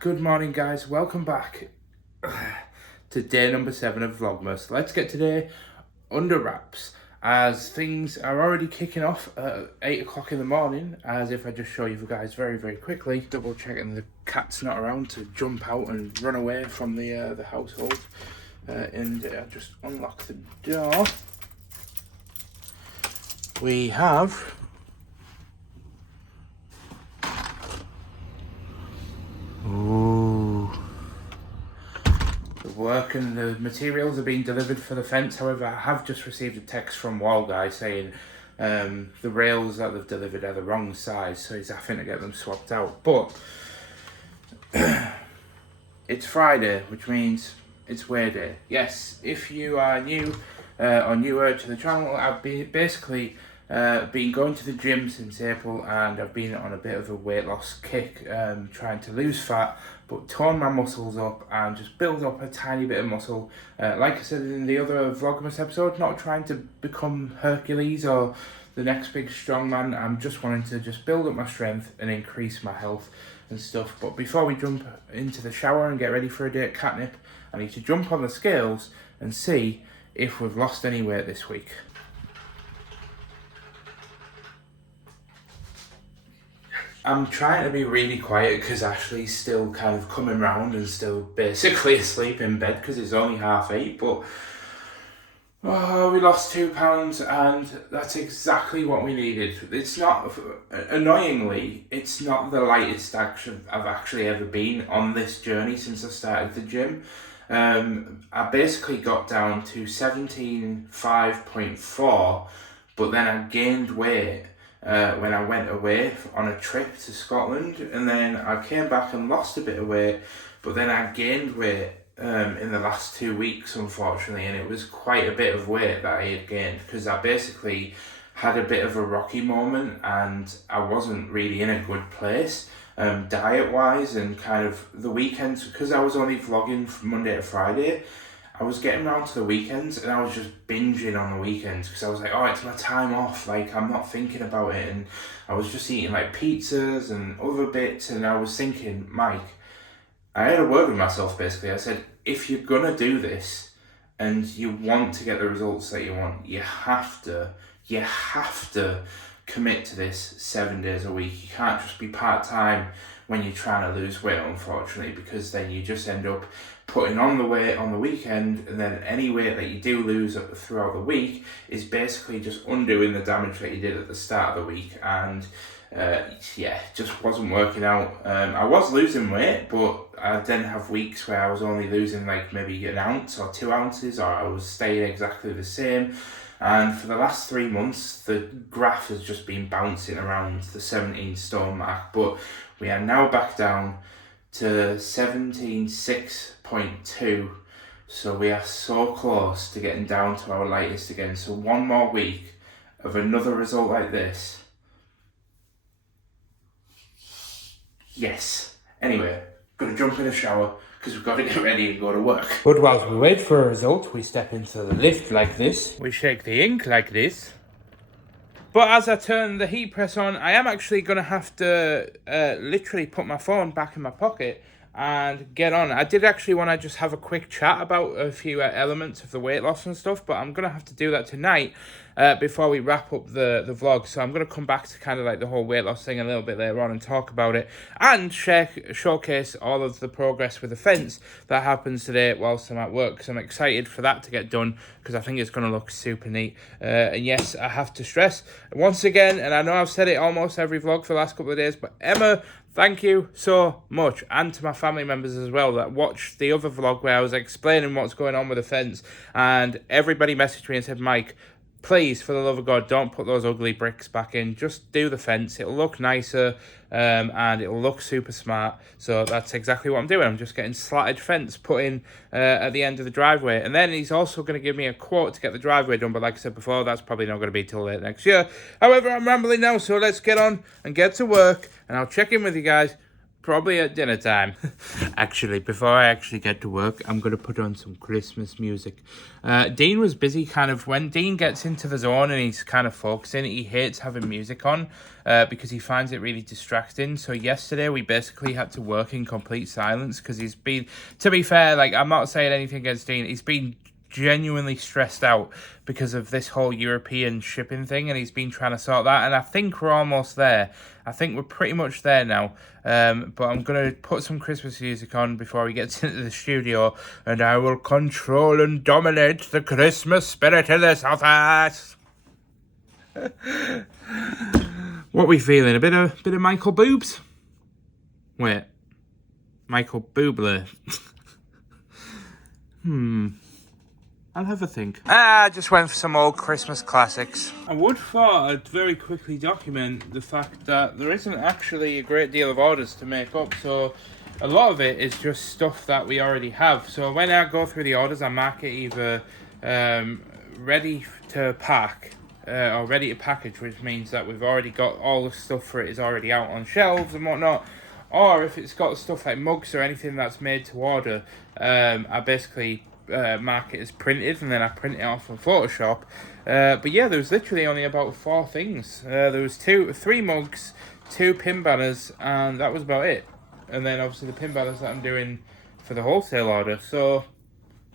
Good morning, guys. Welcome back to day number 7 of Vlogmas. Let's get today under wraps as things are already kicking off at 8 o'clock in the morning. As if I just show you guys very quickly, double checking the cat's not around to jump out and run away from the household. And I just unlock the door. We have the work and the materials are being delivered for the fence. However, I have just received a text from Wall Guy saying the rails that they've delivered are the wrong size, so he's having to get them swapped out. But it's Friday, which means it's weigh day. Yes, if you are new or newer to the channel, I've basically been going to the gym since April, and I've been on a bit of a weight loss kick, trying to lose fat but tone my muscles up and just build up a tiny bit of muscle. Like I said in the other Vlogmas episode, not trying to become Hercules or the next big strongman. I'm just wanting to just build up my strength and increase my health and stuff. But before we jump into the shower and get ready for a day at Katnipp, I need to jump on the scales and see if we've lost any weight this week. I'm trying to be really quiet because Ashley's still kind of coming round and still basically asleep in bed because it's only 8:30, but we lost £2 and that's exactly what we needed. It's not, annoyingly, it's not the lightest action I've actually ever been on this journey since I started the gym. I basically got down to 17.5.4, but then I gained weight when I went away on a trip to Scotland, and then I came back and lost a bit of weight, but then I gained weight in the last 2 weeks, unfortunately, and it was quite a bit of weight that I had gained because I basically had a bit of a rocky moment and I wasn't really in a good place diet wise, and kind of the weekends, because I was only vlogging from Monday to Friday, I was getting around to the weekends and I was just binging on the weekends because I was like, oh, it's my time off, like I'm not thinking about it, and I was just eating like pizzas and other bits, and I was thinking, Mike, I had a word with myself basically. I said, if you're gonna do this and you want to get the results that you want, you have to commit to this 7 days a week. You can't just be part-time when you're trying to lose weight, unfortunately, because then you just end up putting on the weight on the weekend, and then any weight that you do lose throughout the week is basically just undoing the damage that you did at the start of the week. And it just wasn't working out. I was losing weight, but I then have weeks where I was only losing like maybe an ounce or 2 ounces, or I was staying exactly the same. And for the last 3 months, the graph has just been bouncing around the 17 stone mark, but we are now back down to 17.6.2, so we are so close to getting down to our lightest again. So one more week of another result like this. Yes. Anyway, gonna jump in the shower because we've got to get ready and go to work. But whilst we wait for a result, we step into the lift like this. We shake the ink like this. But as I turn the heat press on, I am actually going to have to literally put my phone back in my pocket and get on. I did actually want to just have a quick chat about a few elements of the weight loss and stuff, but I'm going to have to do that tonight before we wrap up the vlog. So I'm going to come back to kind of like the whole weight loss thing a little bit later on and talk about it and showcase all of the progress with the fence that happens today whilst I'm at work, because I'm excited for that to get done because I think it's going to look super neat. And yes, I have to stress once again, and I know I've said it almost every vlog for the last couple of days, but Emma, thank you so much, and to my family members as well that watched the other vlog where I was explaining what's going on with the fence, and everybody messaged me and said, Mike, please, for the love of God, don't put those ugly bricks back in. Just do the fence. It'll look nicer and it'll look super smart. So that's exactly what I'm doing. I'm just getting slatted fence put in at the end of the driveway. And then he's also going to give me a quote to get the driveway done. But like I said before, that's probably not going to be till late next year. However, I'm rambling now, so let's get on and get to work. And I'll check in with you guys probably at dinner time. Actually, before I actually get to work, I'm going to put on some Christmas music. Dean was busy kind of, when Dean gets into the zone and he's kind of focusing, he hates having music on because he finds it really distracting. So yesterday we basically had to work in complete silence because he's been, to be fair, like, I'm not saying anything against Dean, he's been genuinely stressed out because of this whole European shipping thing, and he's been trying to sort that, and I think we're almost there. I think we're pretty much there now, but I'm going to put some Christmas music on before he gets into the studio, and I will control and dominate the Christmas spirit in this office. What we feeling? A bit of Michael Boobs? Wait, Michael Bublé. I'll have a think. I just went for some old Christmas classics. I would thought I'd very quickly document the fact that there isn't actually a great deal of orders to make up, so a lot of it is just stuff that we already have. So when I go through the orders, I mark it either ready to pack or ready to package, which means that we've already got all the stuff for it is already out on shelves and whatnot. Or if it's got stuff like mugs or anything that's made to order, I basically mark it as printed, and then I print it off on Photoshop. But yeah, there was literally only about 4 things. There was 3 mugs, 2 pin banners, and that was about it. And then obviously the pin banners that I'm doing for the wholesale order. So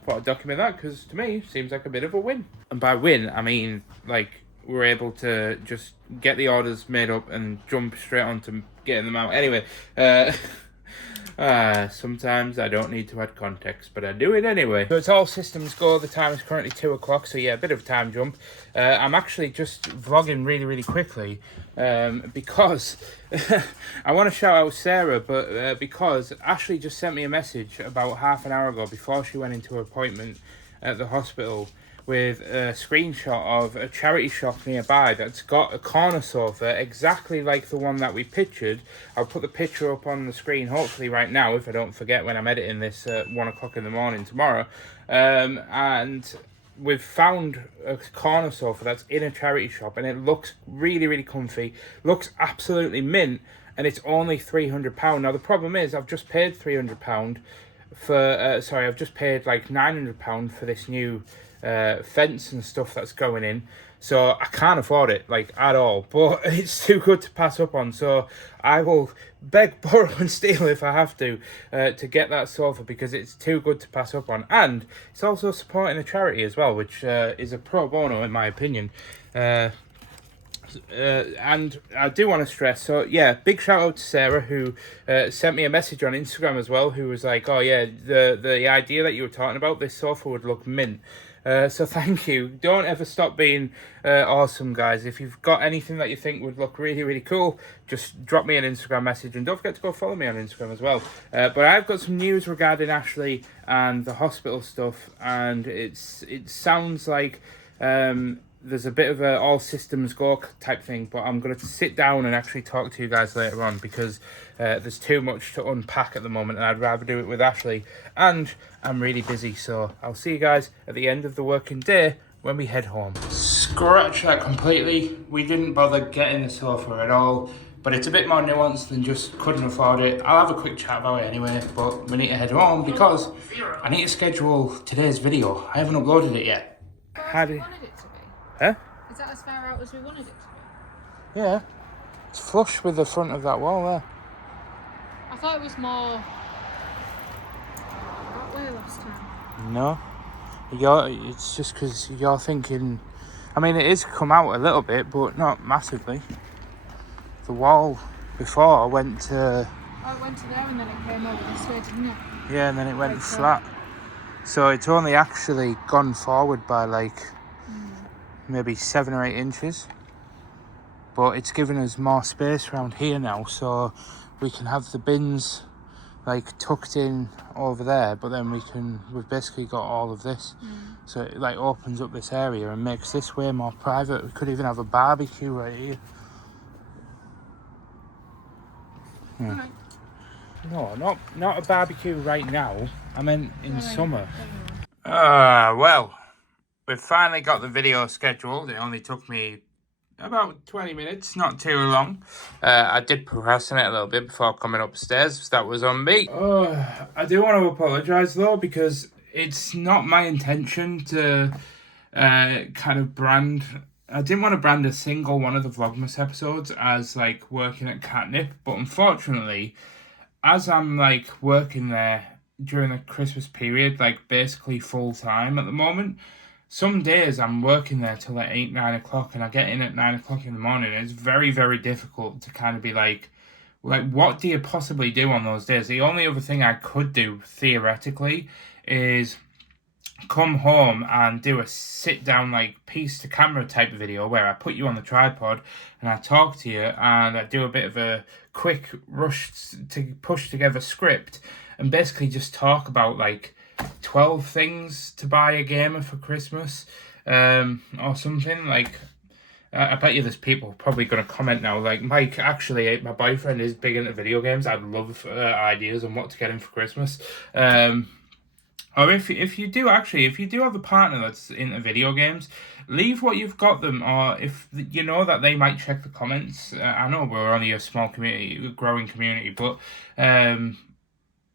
I thought I'd document that because to me seems like a bit of a win. And by win, I mean like we're able to just get the orders made up and jump straight on to getting them out. Anyway, sometimes I don't need to add context, but I do it anyway. So it's all systems go. The time is currently 2 o'clock, so yeah, a bit of a time jump. I'm actually just vlogging really quickly because I want to shout out Sarah, but because Ashley just sent me a message about half an hour ago before she went into her appointment at the hospital with a screenshot of a charity shop nearby that's got a corner sofa exactly like the one that we pictured. I'll put the picture up on the screen hopefully right now if I don't forget when I'm editing this at 1 o'clock in the morning tomorrow. And we've found a corner sofa that's in a charity shop, and it looks really comfy, looks absolutely mint, and it's only £300. Now the problem is I've just paid £300 for I've just paid like £900 for this new fence and stuff that's going in, so I can't afford it like at all, but it's too good to pass up on, so I will beg, borrow and steal if I have to get that sofa because it's too good to pass up on. And it's also supporting a charity as well, which is a pro bono in my opinion. And I do want to stress, so yeah, big shout out to Sarah who sent me a message on Instagram as well, who was like, oh yeah, the idea that you were talking about, this sofa would look mint. So thank you. Don't ever stop being awesome, guys. If you've got anything that you think would look really cool, just drop me an Instagram message, and don't forget to go follow me on Instagram as well. But I've got some news regarding Ashley and the hospital stuff, and it sounds like there's a bit of a all systems go type thing, but I'm going to sit down and actually talk to you guys later on because there's too much to unpack at the moment, and I'd rather do it with Ashley, and I'm really busy, so I'll see you guys at the end of the working day when we head home. Scratch that completely. We didn't bother getting the sofa at all, but it's a bit more nuanced than just couldn't afford it. I'll have a quick chat about it anyway, but we need to head home because I need to schedule today's video. I haven't uploaded it yet. How do you... Huh? Is that as far out as we wanted it to be? Yeah. It's flush with the front of that wall there. I thought it was more that way last time. No. It's just because you're thinking... I mean, it is come out a little bit, but not massively. The wall before went to... Oh, it went to there and then it came over this way, didn't it? Yeah, and then it went flat. So it's only actually gone forward by like... maybe 7 or 8 inches, but it's given us more space around here now, so we can have the bins like tucked in over there, but then we've basically got all of this, so it like opens up this area and makes this way more private. We could even have a barbecue right here. Right. No, not a barbecue right now, I meant in summer. Well, we've finally got the video scheduled. It only took me About 20 minutes, not too long. I did procrastinate a little bit before coming upstairs, so that was on me. I do want to apologise though, because it's not my intention to kind of brand. I didn't want to brand a single one of the Vlogmas episodes as like working at Katnipp, but unfortunately, as I'm like working there during the Christmas period, like basically full time at the moment, some days I'm working there till like 8, 9 o'clock, and I get in at 9 o'clock in the morning. It's very, very difficult to kind of be like, what do you possibly do on those days? The only other thing I could do theoretically is come home and do a sit down like piece to camera type of video where I put you on the tripod and I talk to you and I do a bit of a quick rush to push together script and basically just talk about like 12 things to buy a gamer for Christmas, or something. Like I bet you there's people probably going to comment now like, Mike, actually my boyfriend is big into video games, I'd love ideas on what to get him for Christmas. Or if you do have a partner that's into video games, leave what you've got them. Or if you know that they might check the comments. I know we're only a small community, growing community, but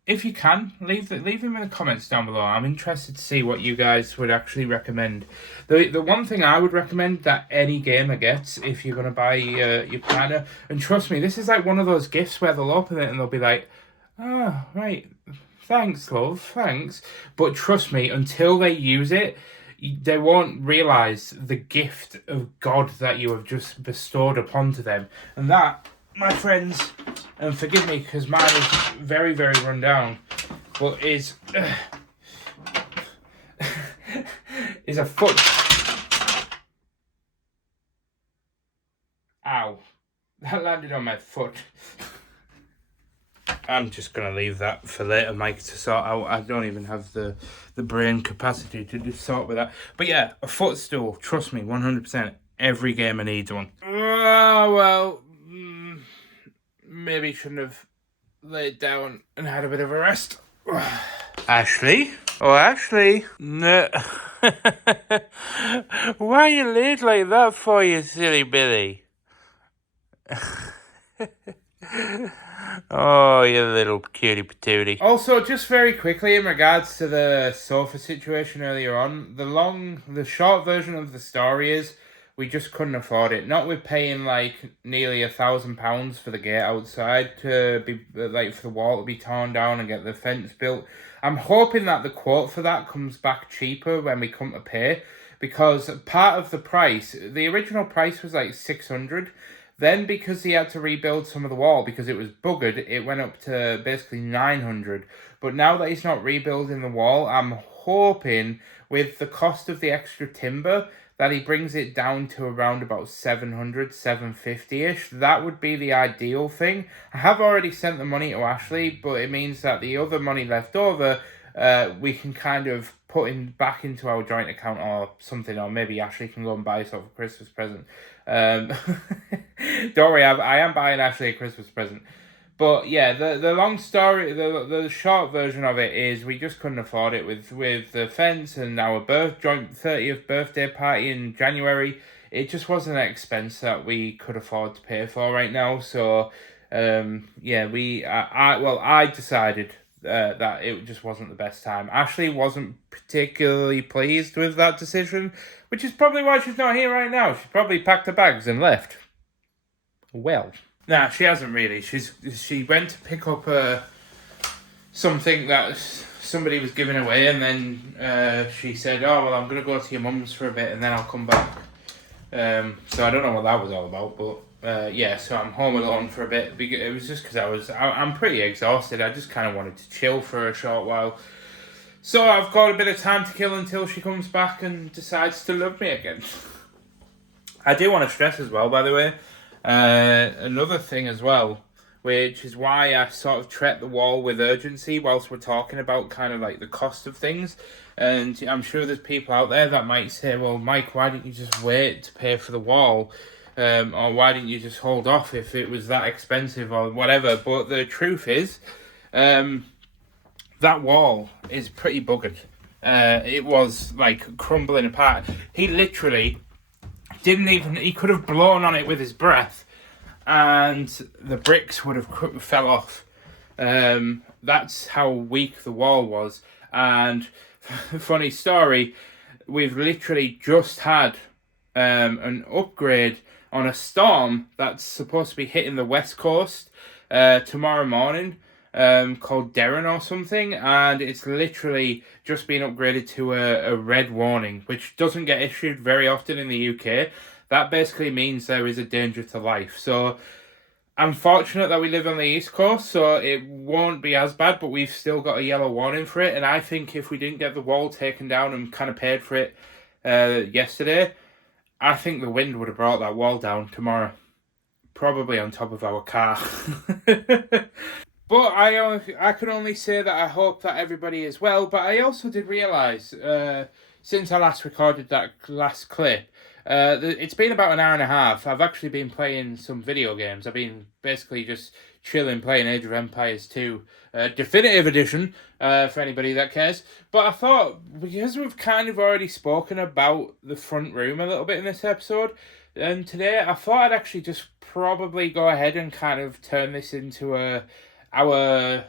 if you can, leave them in the comments down below. I'm interested to see what you guys would actually recommend. The one thing I would recommend that any gamer gets if you're gonna buy your partner, and trust me, this is like one of those gifts where they'll open it and they'll be like, oh right. Thanks, love, thanks. But trust me, until they use it, they won't realise the gift of God that you have just bestowed upon to them. And that, my friends, and forgive me because mine is very, very run down, but is a foot. Ow. That landed on my foot. I'm just going to leave that for later, Mike, to sort out. I don't even have the brain capacity to just sort with that. But yeah, a footstool, trust me, 100%. Every gamer needs one. Oh, well, maybe shouldn't have laid down and had a bit of a rest. Ashley? Oh, Ashley. No. Why are you laid like that for, you silly Billy? Oh, you little cutie patootie. Also, just very quickly in regards to the sofa situation earlier on, the short version of the story is we just couldn't afford it. Not with paying like nearly £1,000 for the gate outside to be like for the wall to be torn down and get the fence built. I'm hoping that the quote for that comes back cheaper when we come to pay, because part of the price, the original price was like 600. Then, because he had to rebuild some of the wall because it was buggered, it went up to basically 900. But now that he's not rebuilding the wall, I'm hoping with the cost of the extra timber that he brings it down to around about 700, 750-ish. That would be the ideal thing. I have already sent the money to Ashley, but it means that the other money left over, we can kind of put back into our joint account or something, or maybe Ashley can go and buy herself a Christmas present. Don't worry, I am buying Ashley a Christmas present. But yeah, the long story, the short version of it is we just couldn't afford it with the fence and our joint 30th birthday party in January. It just wasn't an expense that we could afford to pay for right now. So yeah, I decided that it just wasn't the best time. Ashley wasn't particularly pleased with that decision, which is probably why she's not here right now. She's probably packed her bags and left. Well, nah, she hasn't really. She went to pick up something that somebody was giving away, and then she said, "Oh well, I'm gonna go to your mum's for a bit, and then I'll come back." So I don't know what that was all about, but. Yeah, so I'm home alone for a bit. It was just because I'm pretty exhausted. I just kind of wanted to chill for a short while. So I've got a bit of time to kill until she comes back and decides to love me again. I do want to stress as well, by the way, another thing as well, which is why I sort of tread the wall with urgency whilst we're talking about kind of like the cost of things. And I'm sure there's people out there that might say, well, Mike, why didn't you just wait to pay for the wall? Or why didn't you just hold off if it was that expensive or whatever? But the truth is, that wall is pretty buggered. It was like crumbling apart. He literally he could have blown on it with his breath and the bricks would have fell off. That's how weak the wall was. And funny story, we've literally just had an upgrade on a storm that's supposed to be hitting the west coast tomorrow morning, called Darren or something, and it's literally just been upgraded to a red warning, which doesn't get issued very often in the UK. That basically means there is a danger to life. So I'm fortunate that we live on the East Coast, so it won't be as bad, but we've still got a yellow warning for it. And I think if we didn't get the wall taken down and kind of paid for it yesterday, I think the wind would have brought that wall down tomorrow. Probably on top of our car. But I can only say that I hope that everybody is well. But I also did realise, since I last recorded that last clip, it's been about an hour and a half. I've actually been playing some video games. I've been basically just chilling, playing Age of Empires 2 Definitive Edition, for anybody that cares. But I thought, because we've kind of already spoken about the front room a little bit in this episode, and today I thought I'd actually just probably go ahead and kind of turn this into our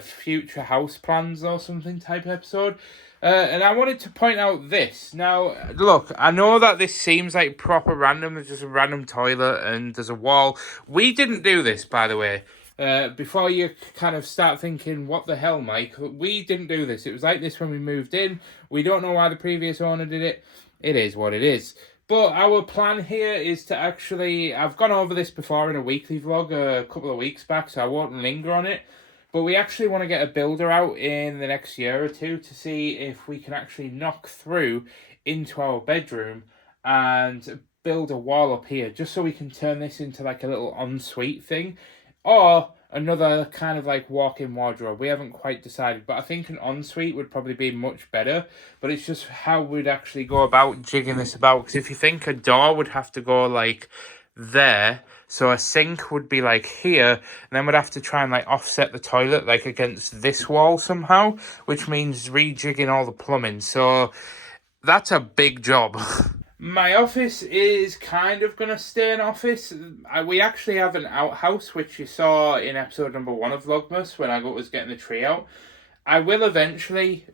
future house plans or something type episode. And I wanted to point out this. Now, look, I know that this seems like proper random. There's just a random toilet and there's a wall. We didn't do this, by the way. Before you kind of start thinking, what the hell, Mike? We didn't do this. It was like this when we moved in. We don't know why the previous owner did it. It is what it is. But our plan here is to actually... I've gone over this before in a weekly vlog a couple of weeks back, so I won't linger on it. But we actually want to get a builder out in the next year or two to see if we can actually knock through into our bedroom and build a wall up here, just so we can turn this into like a little ensuite thing, or another kind of like walk-in wardrobe. We haven't quite decided, but I think an ensuite would probably be much better. But it's just how we'd actually go about jigging this about, because if you think a door would have to go like there, so a sink would be like here, and then we'd have to try and like offset the toilet like against this wall somehow, which means rejigging all the plumbing. So that's a big job. My office is kind of going to stay an office. We actually have an outhouse, which you saw in episode number 1 of Vlogmas when I was getting the tree out. I will eventually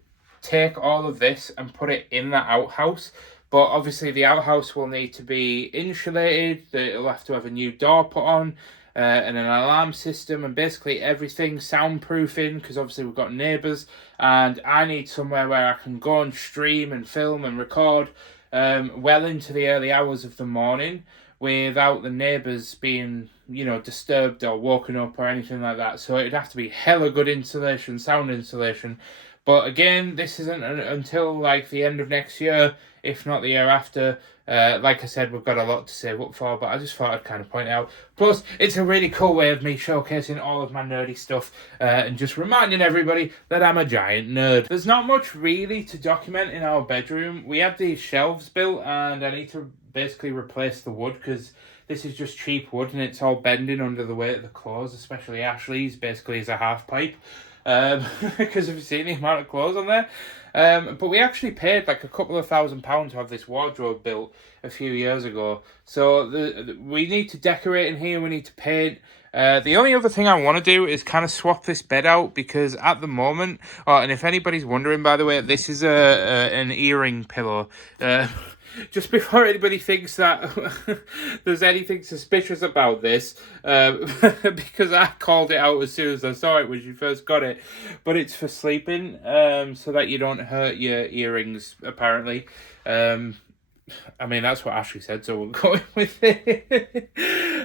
take all of this and put it in that outhouse. But obviously the outhouse will need to be insulated. It'll have to have a new door put on, and an alarm system, and basically everything, soundproofing, because obviously we've got neighbours. And I need somewhere where I can go and stream and film and record well into the early hours of the morning without the neighbours being, you know, disturbed or woken up or anything like that. So it'd have to be hella good insulation, sound insulation. But again, this isn't until like the end of next year, if not the year after. Like I said, we've got a lot to save up for, but I just thought I'd kind of point out. Plus, it's a really cool way of me showcasing all of my nerdy stuff and just reminding everybody that I'm a giant nerd. There's not much really to document in our bedroom. We had these shelves built, and I need to basically replace the wood because this is just cheap wood and it's all bending under the weight of the clothes, especially Ashley's basically is a half pipe. Because have you seen the amount of clothes on there? But we actually paid like a couple of £1,000 to have this wardrobe built a few years ago. So we need to decorate in here, we need to paint. The only other thing I want to do is kind of swap this bed out, because at the moment, and if anybody's wondering, by the way, this is an earring pillow. Just before anybody thinks that there's anything suspicious about this, because I called it out as soon as I saw it when you first got it, but it's for sleeping, so that you don't hurt your earrings, apparently. I mean, that's what Ashley said, so we'll go with it.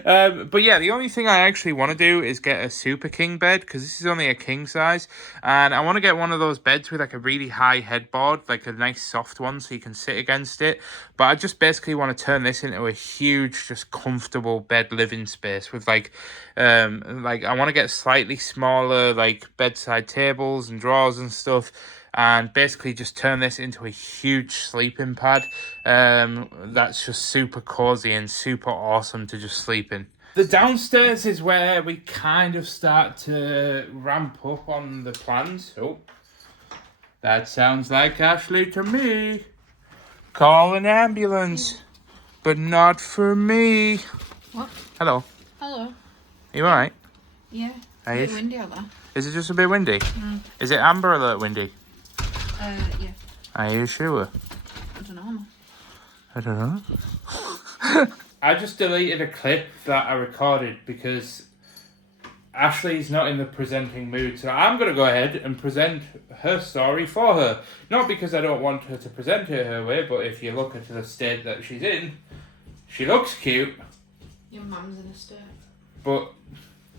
But yeah, the only thing I actually want to do is get a super king bed, because this is only a king size, and I want to get one of those beds with like a really high headboard, like a nice soft one so you can sit against it. But I just basically want to turn this into a huge, just comfortable bed living space with like I want to get slightly smaller like bedside tables and drawers and stuff, and basically just turn this into a huge sleeping pad that's just super cozy and super awesome to just sleep in. The downstairs is where we kind of start to ramp up on the plans. Oh, that sounds like Ashley to me. Call an ambulance, but not for me. What? Hello. Hello. You alright? Yeah. Are It's you a bit windy out there. Is it just a bit windy? Is it Amber Alert windy? Yeah. Are you sure? I don't know. I don't know. I just deleted a clip that I recorded because Ashley's not in the presenting mood, so I'm going to go ahead and present her story for her. Not because I don't want her to present it her way, but if you look at the state that she's in, she looks cute. Your mum's in a state. But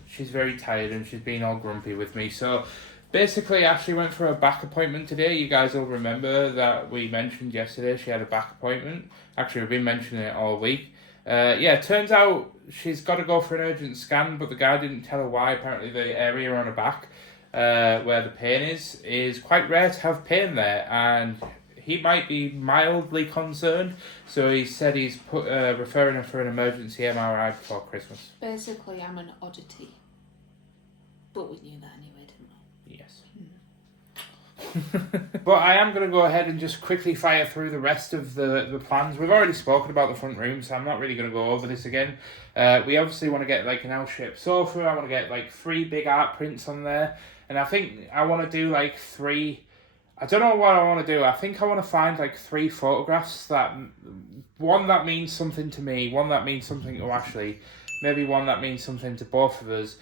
she's very tired and she's been all grumpy with me. So basically, Ashley went for a back appointment today. You guys will remember that we mentioned yesterday she had a back appointment. Actually, we've been mentioning it all week. It turns out she's got to go for an urgent scan, but the guy didn't tell her why. Apparently the area on her back where the pain is quite rare to have pain there, and he might be mildly concerned, so he said he's referring her for an emergency MRI before Christmas. Basically, I'm an oddity. But we knew that anyway, didn't we? Yes. But I am going to go ahead and just quickly fire through the rest of the plans. We've already spoken about the front room, so I'm not really going to go over this again. We obviously want to get like an L-shaped sofa. I want to get like 3 big art prints on there. And I think I want to do like 3... I don't know what I want to do. I think I want to find like 3 photographs that... One that means something to me, one that means something to Ashley, maybe one that means something to both of us.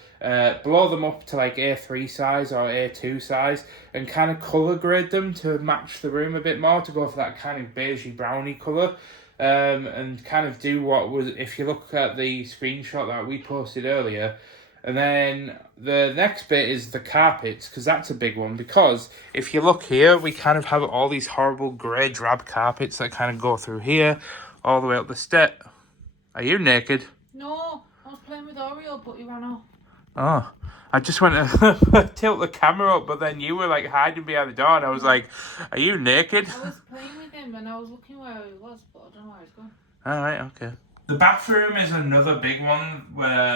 Blow them up to like A3 size or A2 size and kind of colour grade them to match the room a bit more, to go for that kind of beigey browny colour. And kind of do what was... If you look at the screenshot that we posted earlier... And then the next bit is the carpets, because that's a big one. Because if you look here, we kind of have all these horrible grey drab carpets that kind of go through here, all the way up the step. Are you naked? No, I was playing with Oreo, but he ran off. Oh, I just went to tilt the camera up, but then you were like hiding behind the door, and I was like, are you naked? I was playing with him, and I was looking where he was, but I don't know where he's going. Alright, okay. The bathroom is another big one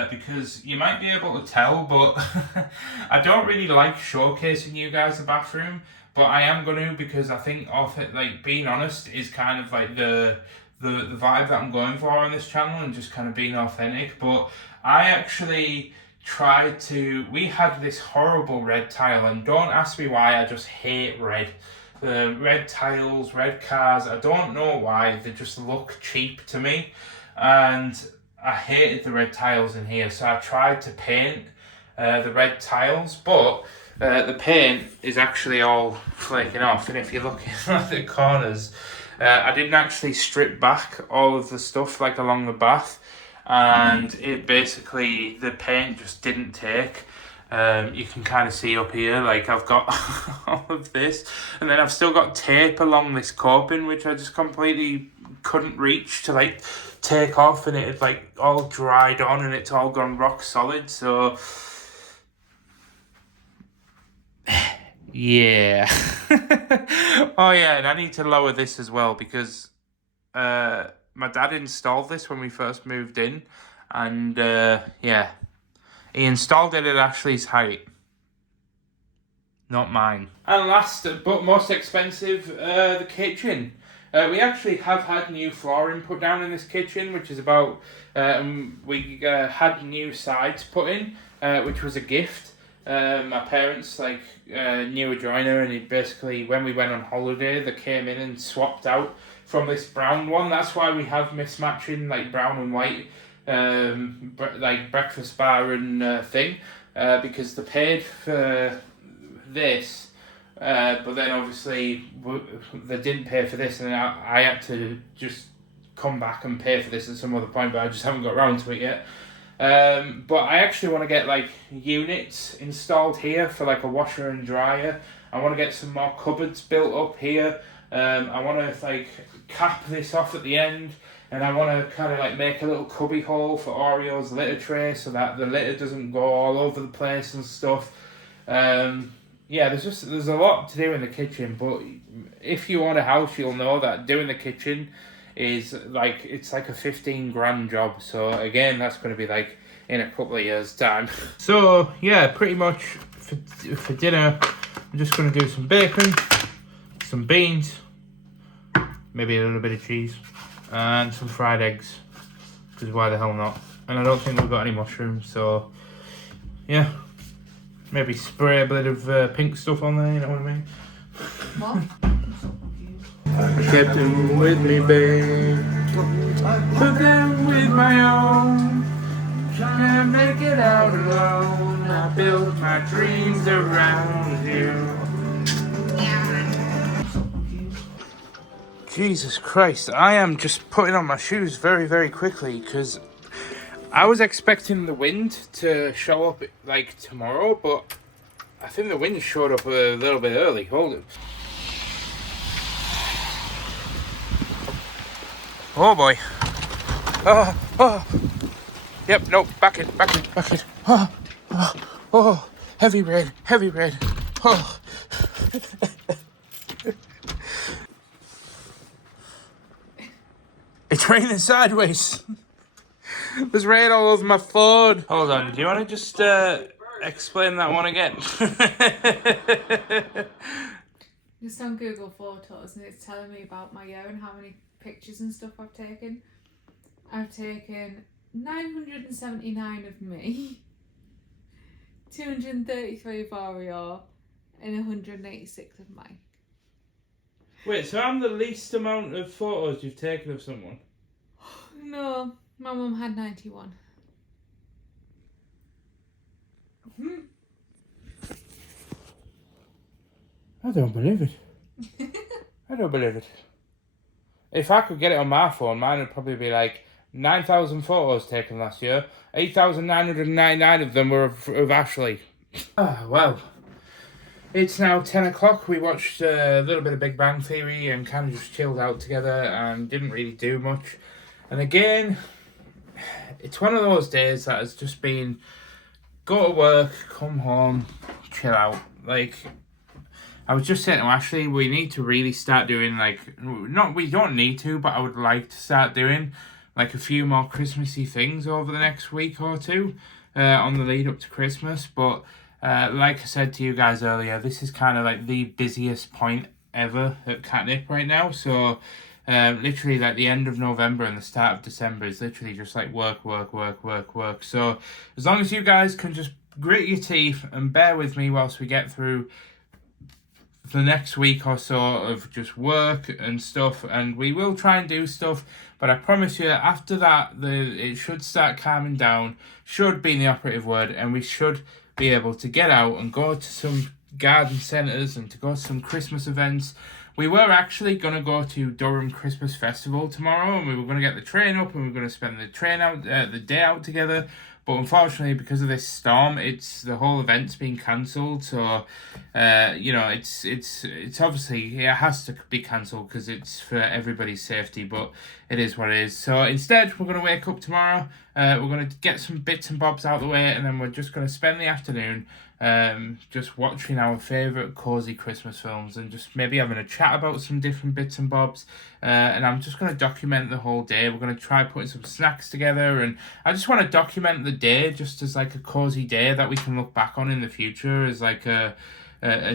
because you might be able to tell, but I don't really like showcasing you guys the bathroom, but I am going to, because I think off it, like, being honest is kind of like the vibe that I'm going for on this channel, and just kind of being authentic. But I actually tried to... We had this horrible red tile, and don't ask me why, I just hate red. The red tiles, red cars, I don't know why, they just look cheap to me. And I hated the red tiles in here, so I tried to paint the red tiles, but the paint is actually all flaking off. And if you look at the corners, I didn't actually strip back all of the stuff like along the bath, and it basically, the paint just didn't take. You can kind of see up here, like I've got all of this, and then I've still got tape along this coping, which I just completely couldn't reach to like take off, and it had like all dried on and it's all gone rock solid. So yeah. Oh yeah, and I need to lower this as well, because my dad installed this when we first moved in, and yeah, he installed it at Ashley's height, not mine. And last but most expensive, the kitchen. We actually have had new flooring put down in this kitchen, which is about... we had new sides put in, which was a gift. My parents knew a joiner, and he basically, when we went on holiday, they came in and swapped out from this brown one. That's why we have mismatching like brown and white, like breakfast bar and thing, because they paid for this. But then obviously they didn't pay for this, and I had to just come back and pay for this at some other point, but I just haven't got around to it yet. But I actually want to get like units installed here for like a washer and dryer. I want to get some more cupboards built up here. I want to like cap this off at the end, and I want to kind of like make a little cubby hole for Oreo's litter tray, so that the litter doesn't go all over the place and stuff. Yeah, there's a lot to do in the kitchen, but if you own a house, you'll know that doing the kitchen is like, it's like a 15 grand job. So again, that's going to be like in a couple of years time. So yeah, pretty much for dinner, I'm just going to do some bacon, some beans, maybe a little bit of cheese, and some fried eggs, because why the hell not? And I don't think we've got any mushrooms, so yeah, maybe spray a bit of pink stuff on there, you know what I mean? What? I kept him with me, babe, but then with my own, can't make it out alone. I built my dreams around you. Jesus Christ, I am just putting on my shoes very, very quickly because I was expecting the wind to show up like tomorrow, but I think the wind showed up a little bit early. Hold it. Oh boy. Oh, oh. Yep, no, back it. Oh, oh, oh. Heavy rain. Oh. It's raining sideways. There's rain all over my phone. Hold on, do you want to just explain that one again? Just on Google Photos, and it's telling me about my year and how many pictures and stuff I've taken. I've taken 979 of me, 233 of Oreo, and 186 of Mike. Wait, so I'm the least amount of photos you've taken of someone? No, my mum had 91. I don't believe it. I don't believe it. If I could get it on my phone, mine would probably be like 9,000 photos taken last year. 8,999 of them were of Ashley. Ah, well. It's now 10 o'clock. We watched a little bit of Big Bang Theory and kind of just chilled out together and didn't really do much. And again, it's one of those days that has just been go to work, come home, chill out. Like, I was just saying to Ashley, we need to really start doing, like, we don't need to, but I would like to start doing, like, a few more Christmassy things over the next week or two on the lead up to Christmas. But like I said to you guys earlier, this is kind of like the busiest point ever at Katnipp right now. So literally like the end of November and the start of December is literally just like work. So as long as you guys can just grit your teeth and bear with me whilst we get through the next week or so of just work and stuff, and we will try and do stuff, but I promise you after that it should start calming down, should be the operative word, and we should be able to get out and go to some garden centres and to go to some Christmas events. We were actually going to go to Durham Christmas Festival tomorrow, and we were going to get the train up and we were going to spend the day out together. But unfortunately, because of this storm, the whole event's been cancelled. So, it's obviously, it has to be cancelled because it's for everybody's safety, but it is what it is. So instead, we're going to wake up tomorrow, we're going to get some bits and bobs out of the way, and then we're just going to spend the afternoon just watching our favourite cosy Christmas films and just maybe having a chat about some different bits and bobs. And I'm just going to document the whole day. We're going to try putting some snacks together, and I just want to document the day just as like a cosy day that we can look back on in the future as like a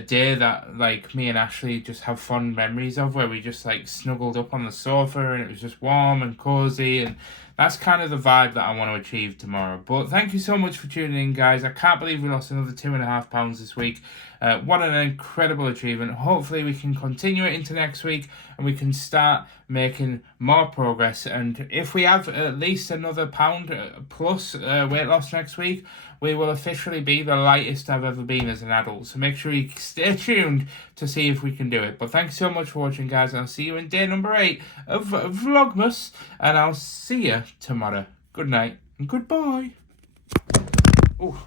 day that like me and Ashley just have fond memories of, where we just like snuggled up on the sofa and it was just warm and cozy, and that's kind of the vibe that I want to achieve tomorrow. But thank you so much for tuning in, guys. I can't believe we lost another 2.5 pounds this week. What an incredible achievement. Hopefully we can continue it into next week and we can start making more progress. And if we have at least another pound plus weight loss next week, we will officially be the lightest I've ever been as an adult. So make sure you stay tuned to see if we can do it. But thanks so much for watching, guys. I'll see you in day number 8 of Vlogmas, and I'll see you tomorrow. Good night and goodbye. Ooh.